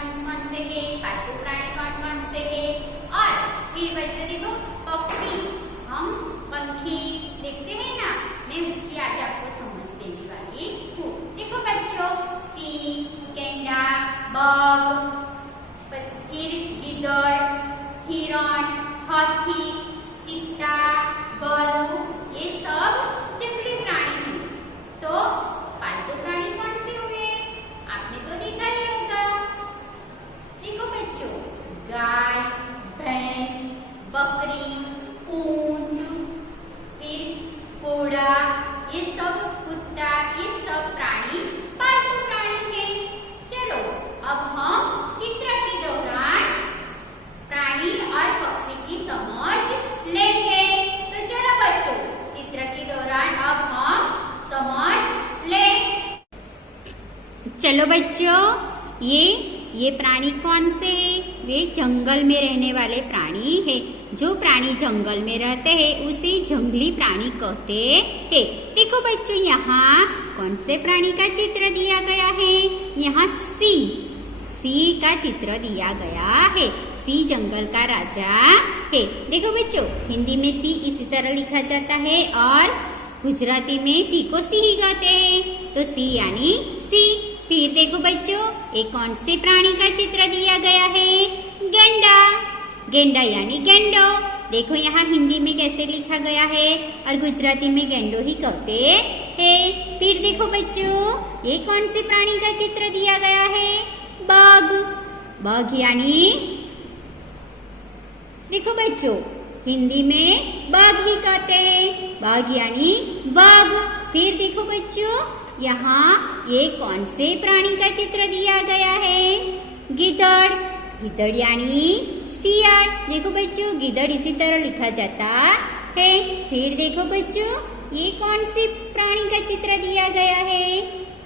कौन कौन से है, पालतू प्राणी कौन कौन से है। और फिर बच्चों देखो पक्षी, हम पंखी देखते हैं ना, मैं उसकी आज आपको समझ देने वाली हूँ। देखो बच्चों सिंह, गेंडा, बग, फिर गिद्दड़, हिरण, हाथी, चीता, भालू, ये सब जंगली प्राणी हैं। तो पालतू प्राणी कौन से हुए, आपने तो देखा ही होगा। देखो बच्चों गाय, भैंस, बकरी, ऊंट, फिर घोड़ा, ये सब कुत्ता, ये सब प्राणी पालतू प्राणी हैं। चलो अब हम चित्र के दौरान प्राणी और पक्षी की समझ लेंगे। तो चलो बच्चों चित्र के दौरान अब हम समझ लें। चलो बच्चों ये प्राणी कौन से हैं? वे जंगल में रहने वाले प्राणी हैं। जो प्राणी जंगल में रहते हैं उसे जंगली प्राणी कहते हैं। देखो बच्चों यहाँ कौन से प्राणी का चित्र दिया गया है? यहाँ सिंह का चित्र दिया गया है। सिंह जंगल का राजा है। देखो बच्चों हिंदी में सिंह इसी तरह लिखा जाता है और गुजराती में सिंह को सिंह कहते हैं। तो सिंह यानी सिंह। फिर देखो बच्चों एक कौन से प्राणी का चित्र दिया गया है? गेंडा। गेंडा यानी गेंडो। देखो यहाँ हिंदी में कैसे लिखा गया है और गुजराती में गेंडो ही कहते हैं। फिर देखो बच्चों ये कौन से प्राणी का चित्र दिया गया है? बग। बग यानी, देखो बच्चों हिंदी में बाघ ही कहते हैं, बाघ यानी बाघ। फिर देखो बच्चों यहाँ ये कौन से प्राणी का चित्र दिया गया है? गिद्धड़। गिद्धड़ यानी सियार। देखो बच्चों गिद्धड़ इसी तरह लिखा जाता है। फिर देखो बच्चों ये कौन से प्राणी का चित्र दिया गया है?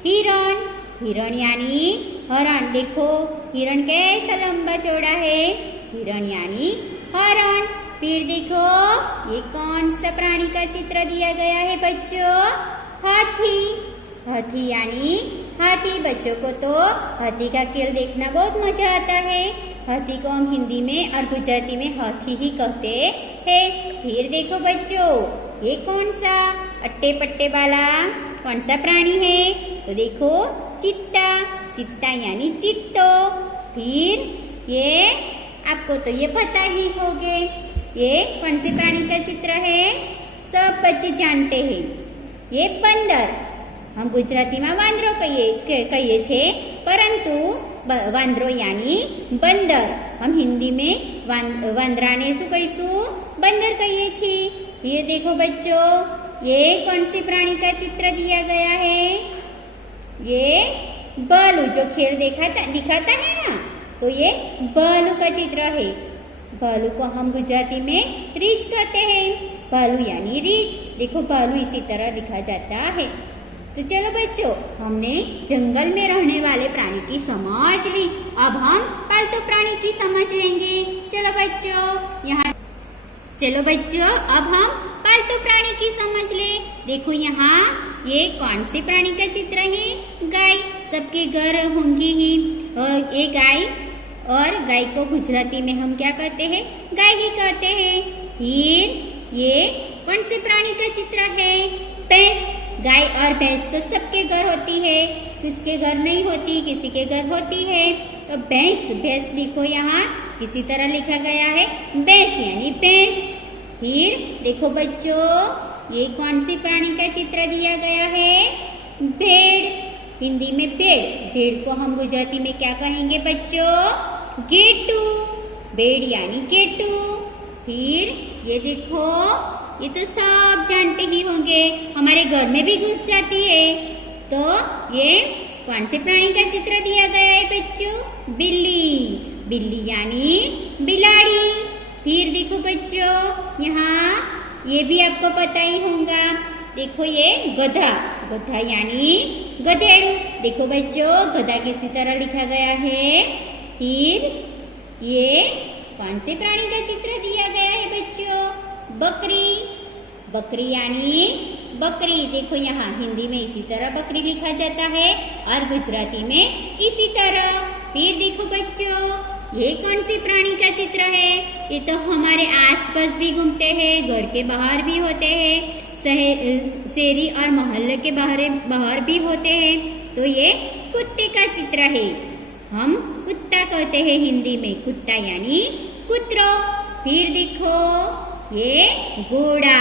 हिरण। हिरण यानी हरण। देखो हिरण कैसा लंबा चौड़ा है, हिरण यानी हरण। फिर देखो ये कौन सा प्राणी का चित्र दिया गया है बच्चों? हाथी। हाथी यानी हाथी। बच्चों को तो हाथी का खेल देखना बहुत मजा आता है। हाथी को हम हिंदी में और गुजराती में हाथी ही कहते हैं। फिर देखो बच्चों ये कौन सा अट्टे पट्टे वाला कौन सा प्राणी है? तो देखो चित्ता। चित्ता यानी चित्तो। फिर ये आपको तो ये पता ही होगे ये कौन से प्राणी का चित्र है? सब बच्चे जानते हैं ये बंदर। हम गुजराती में वांद्रो कहिए छे, परंतु वांद्रो यानी बंदर। हम हिंदी में वांद्राने शू कहीशू? बंदर कहिए छे। ये देखो बच्चों ये कौन से प्राणी का चित्र दिया गया है? ये भालू। जो खेल दिखाता है ना, तो ये भालू का चित्र है। भालू को हम गुजराती में रीछ कहते हैं। भालू यानी रीछ। देखो भालू इसी तरह दिखा जाता है। तो चलो बच्चों हमने जंगल में रहने वाले प्राणी की समझ ली। अब हम पालतू प्राणी की समझ लेंगे। चलो बच्चों अब हम पालतू प्राणी की समझ ले। देखो यहाँ ये कौन से प्राणी का चित्र है? गाय। सबके घर होंगी ही ये गाय, और गाय को गुजराती में हम क्या कहते हैं? गाय ही कहते हैं। फिर ये कौन से प्राणी का चित्र है? भैंस। गाय और भैंस तो सबके घर होती है, किसके घर नहीं होती, किसी के घर होती है। तो भैंस देखो यहाँ किसी तरह लिखा गया है भैंस यानी भैंस। फिर देखो बच्चों ये कौन सी प्राणी का चित्र दिया गया है? भेड़। हिंदी में भेड़। भेड़ को हम गुजराती में क्या कहेंगे बच्चों? गेटू। भेड़ यानी गेटू। फिर ये देखो ये तो सब जानते ही होंगे, हमारे घर में भी घुस जाती है। तो ये कौन से प्राणी का चित्र दिया गया है बच्चों? बिल्ली। बिल्ली यानी बिलाड़ी। फिर देखो बच्चों यहाँ ये भी आपको पता ही होगा, देखो ये गधा। गधा यानी गधेड़ू। देखो बच्चों गधा किसी तरह लिखा गया है। फिर ये कौन से प्राणी का चित्र दिया गया है बच्चों? बकरी। बकरी यानी बकरी। देखो यहाँ हिंदी में इसी तरह बकरी लिखा जाता है और गुजराती में इसी तरह। फिर देखो बच्चों, ये कौन सी प्राणी का चित्र है? ये तो हमारे आसपास भी घूमते हैं, घर के बाहर भी होते हैं, शहरी और मोहल्ले के बाहर भी होते हैं। तो ये कुत्ते का चित्र है। हम कुत्ता कहते हैं हिंदी में, कुत्ता यानी कुत्रो। फिर देखो, ये घोड़ा,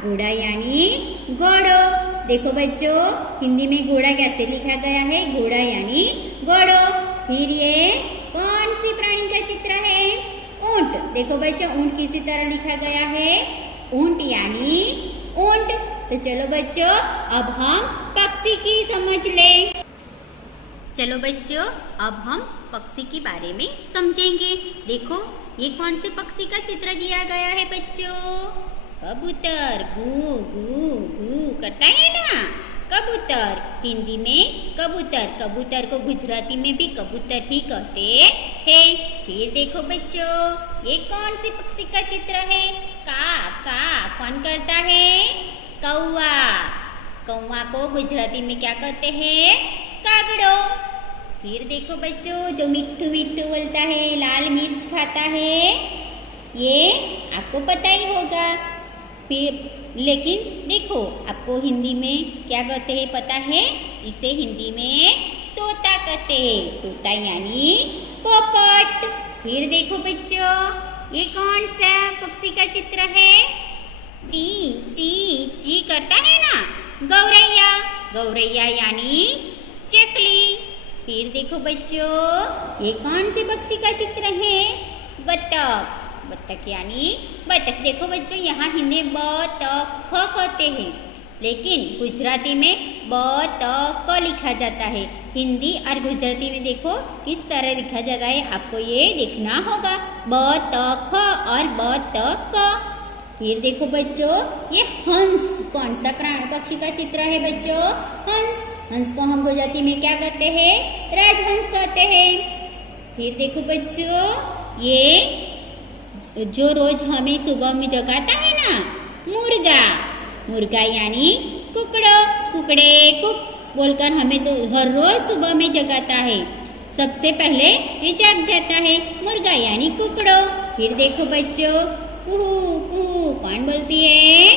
घोड़ा यानी घोड़ो। देखो बच्चों, हिंदी में घोड़ा कैसे लिखा गया है? घोड़ा यानी घोड़ो। फिर ये कौन सी प्राणी का चित्र है? ऊंट। देखो बच्चों, ऊंट किसी तरह लिखा गया है? ऊंट यानी ऊंट। तो चलो बच्चों, अब हम पक्षी की समझ लें। चलो बच्चों, अब हम पक्षी के बारे में समझेंगे। देखो, ये कौन से पक्षी का चित्र दिया गया है बच्चों? कबूतर। गू गू गू करता है ना, कबूतर। हिंदी में कबूतर, कबूतर को गुजराती में भी कबूतर ही कहते हैं। फिर देखो बच्चों, ये कौन सी पक्षी का चित्र है? का कौन करता है? कौवा। कौवा को गुजराती में क्या कहते हैं? कागड़ो। फिर देखो बच्चों, जो मिट्ठू मिट्ठू बोलता है, लाल मिर्च खाता है, ये आपको पता ही होगा। फिर लेकिन देखो, आपको हिंदी में क्या कहते हैं पता है? इसे हिंदी में तोता कहते हैं। तोता यानी पोपट। फिर देखो बच्चों, ये कौन सा पक्षी का चित्र है? ची ची ची करता है ना, गौरैया। गौरैया यानी चकली। फिर देखो बच्चों, ये कौन से पक्षी का चित्र है? बतख। बतख यानी बतख। देखो बच्चों, यहाँ हिंदी बतख कहते हैं, लेकिन गुजराती में बतख लिखा जाता है। हिंदी और गुजराती में देखो किस तरह लिखा जाता है, आपको ये देखना होगा, बतख और बतख। फिर देखो बच्चों, ये हंस कौन सा पक्षी का चित्र है बच्चों? हंस। हंस को हम गुजराती में क्या कहते हैं? राजहंस कहते हैं। फिर देखो बच्चों, ये जो रोज हमें सुबह में जगाता है ना, मुर्गा। मुर्गा यानी कुकड़ो। कुकड़े कुक बोलकर हमें तो हर रोज सुबह में जगाता है। सबसे पहले ये जाग जाता है, मुर्गा यानी कुकड़ो। फिर देखो बच्चों, कुहू कुहू कौन बोलती है?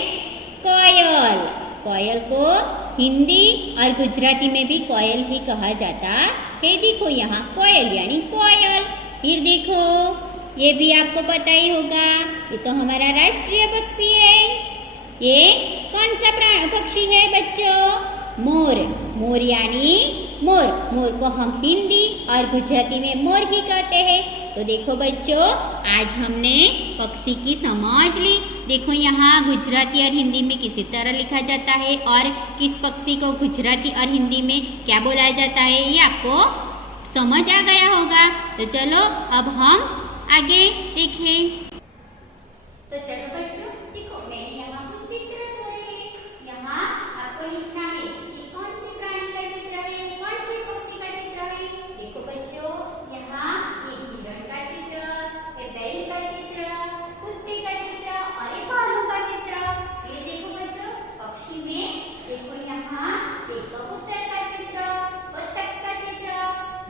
कोयल। कोयल को हिंदी और गुजराती में भी कोयल ही कहा जाता है। देखो यहाँ कोयल यानी कोयल। फिर देखो, ये भी आपको पता ही होगा, ये तो हमारा राष्ट्रीय पक्षी है। ये कौन सा पक्षी है बच्चों? मोर। मोर यानी मोर। मोर को हम हिंदी और गुजराती में मोर ही कहते हैं। तो देखो बच्चों, आज हमने पक्षी की समझ ली। देखो यहाँ गुजराती और हिंदी में किसी तरह लिखा जाता है और किस पक्षी को गुजराती और हिंदी में क्या बोला जाता है, ये आपको समझ आ गया होगा। तो चलो अब हम आगे देखें। तो चलो बच्चों, देखो मैं यहाँ कुछ चित्र कर रही है। यहाँ आपको लिखना है कि कौन सी प्राणी का चित्र है, कौन से पक्षी का चित्र है। देखो बच्चों, यहाँ एक हिरण का चित्र, एक बैल का चित्र, कुत्ते का चित्र और एक भालू का चित्र। फिर देखो बच्चों, पक्षी में देखो यहाँ एक कबूतर का चित्र, बतख का चित्र,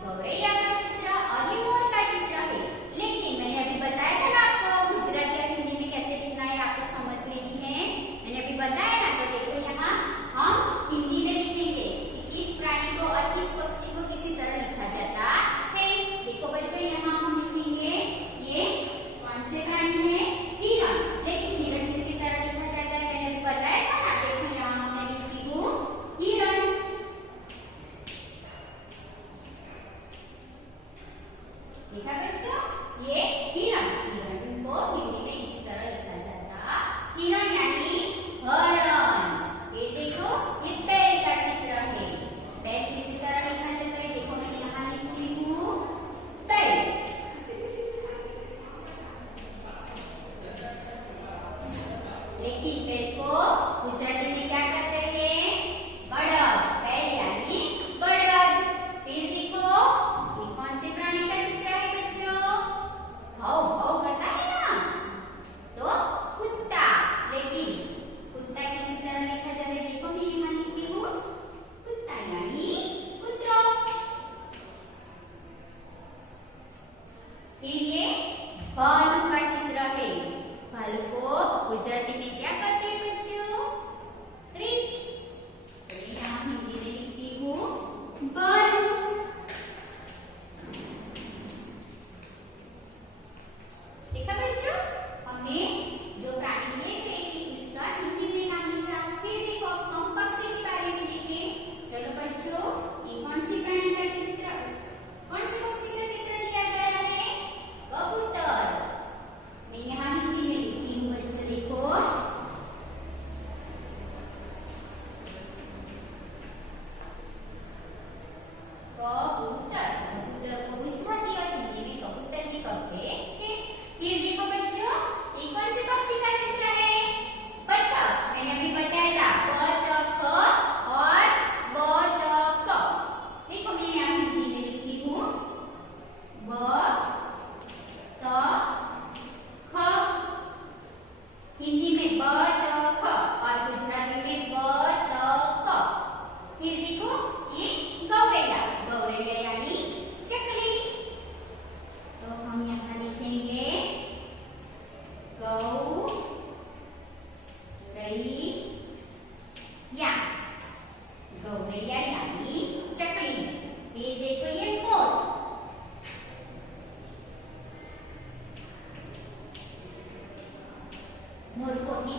गौरैया का चित्र और ये मोर का चित्र है। लेकिन मैंने अभी बताया था ना आपको गुजराती और हिंदी में कैसे लिखना है, आपको समझ लेनी है। मैंने अभी बताया ना, तो देखो यहाँ हम हिंदी में लिखेंगे कि किस प्राणी को और किस पक्षी को किसी तरह लिखा जाता है। देखो बच्चों, यहाँ हम लिखेंगे ये कौन से प्राणी है? हिरण। लेकिन हिरण किसी तरह लिखा जाता है, मैंने अभी बताया था ना। देखो यहाँ मैं लिखती हूँ हिरण। देखा बच्चों, ये हिरण। हिरण को हिंदी में इसी तरह लिखा जाता, हिरण यानी हरण। ये देखो, ये बैल का चित्र है। बैल किसी तरह लिखा जाता है, देखो मैं यहाँ लिखती हूँ बैल। लेकिन बैल को गुजराती में क्या कहते हैं? बड़द। बैल यानी बड़द। फिर देखो, ये कौन से प्राणी का चित्र है बच्चों?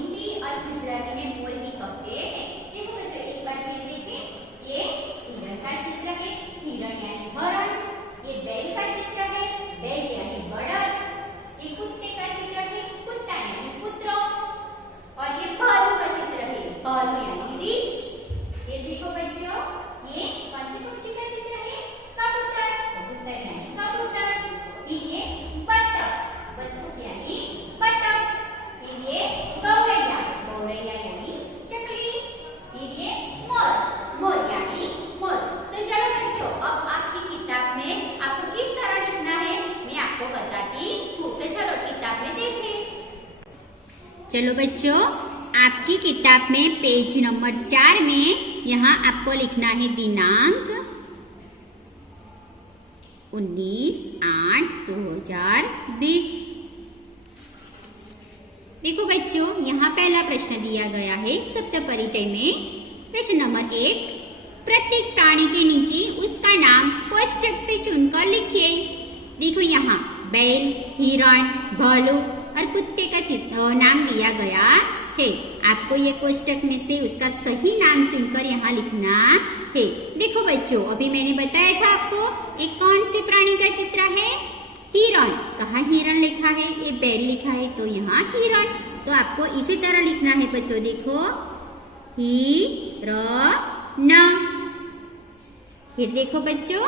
हिंदी और गुजराती में मोर भी कहते हैं। देखो बच्चों एक बार फिर देखें, ये हिरण का चित्र है, हिरण यानी हरण। ये बैल का चित्र है, बैल यानी बड़द। ये कुत्ते का चित्र है, कुत्ता यानी पुत्र। और ये भालू का चित्र है, भालू यानी रीछ। ये देखो बच्चों, ये कौन से पक्षी का चित्र है? कबूतर, कबूतर यानी कबूतर। फिर ये बतख, बतख यानी बतख। फिर ये गौरैया, गौरैया यानी चकली। फिर ये मोर, मोर यानी मोर। तो चलो बच्चों, अब आपकी किताब में आपको किस तरह लिखना है मैं आपको बताती हूँ। तो चलो किताब में देखें। चलो बच्चों, आपकी किताब में पेज नंबर 4 में यहाँ आपको लिखना है दिनांक 19/8/2020। देखो बच्चों, यहाँ पहला प्रश्न दिया गया है शब्द परिचय में। प्रश्न नंबर 1, प्रत्येक प्राणी के नीचे उसका नाम कोष्ठक से चुनकर लिखिए। देखो यहाँ बैल, हिरण, भालू और कुत्ते का नाम दिया गया है। आपको ये कोष्ठक में से उसका सही नाम चुनकर यहाँ लिखना है। देखो बच्चों, अभी मैंने बताया था आपको एक कौन से प्राणी का चित्र है? हिरण। कहाँ हिरण लिखा है? ये बैल लिखा है, तो यहाँ हिरण। तो आपको इसी तरह लिखना है बच्चों। देखो हिरण। फिर देखो बच्चों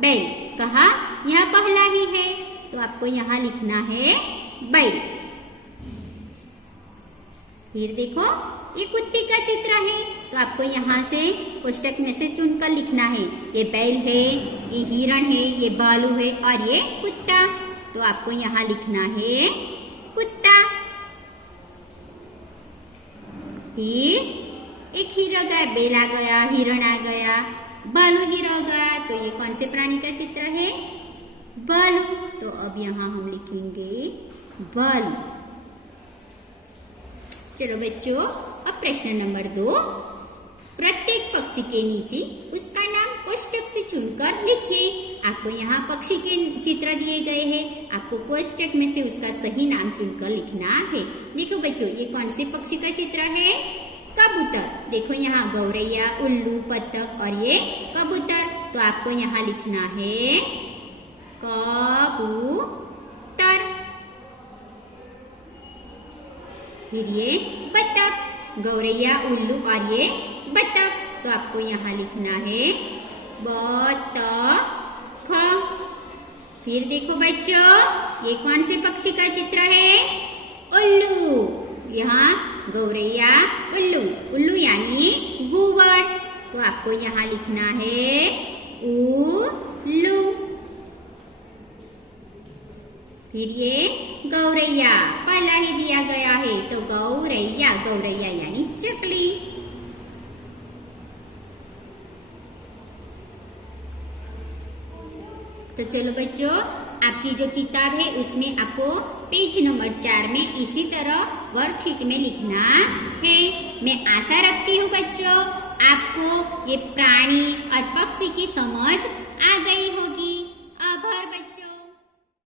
बैल, कहा यहाँ पहला ही है, तो आपको यहाँ लिखना है बैल। फिर देखो ये कुत्ते का चित्र है, तो आपको यहाँ से कोष्ठक में से चुनकर लिखना है। ये बैल है, ये हिरण है, ये भालू है और ये कुत्ता। तो आपको यहाँ लिखना है कुत्ता। फिर एक ही रह गया, बेल आ गया, हिरण आ गया, भालू ही रह गया। तो ये कौन से प्राणी का चित्र है? भालू। तो अब यहाँ हम लिखेंगे भालू। चलो बच्चों, अब प्रश्न नंबर 2, प्रत्येक पक्षी के नीचे उसका नाम कोष्ठक से चुनकर लिखिए। आपको यहाँ पक्षी के चित्र दिए गए हैं, आपको कोष्ठक में से उसका सही नाम चुनकर लिखना है। देखो बच्चों, ये कौन से पक्षी का चित्र है? कबूतर। देखो यहाँ गौरैया, उल्लू, बतख और ये कबूतर। तो आपको यहाँ लिखना है कबूतर। फिर ये बतख, गौरैया, उल्लू और ये बतख। तो आपको यहाँ लिखना है बतख। फिर देखो बच्चों, ये कौन से पक्षी का चित्र है? उल्लू। यहाँ गौरैया, उल्लू, उल्लू यानी गुवर। तो आपको यहाँ लिखना है उल्लू। फिर ये गौरैया, पहला ही दिया गया है, तो गौरैया, गौरैया यानी चकली। तो चलो बच्चों, आपकी जो किताब है उसमें आपको पेज नंबर 4 में इसी तरह वर्कशीट में लिखना है। मैं आशा रखती हूँ बच्चों आपको ये प्राणी और पक्षी की समझ आ गई होगी।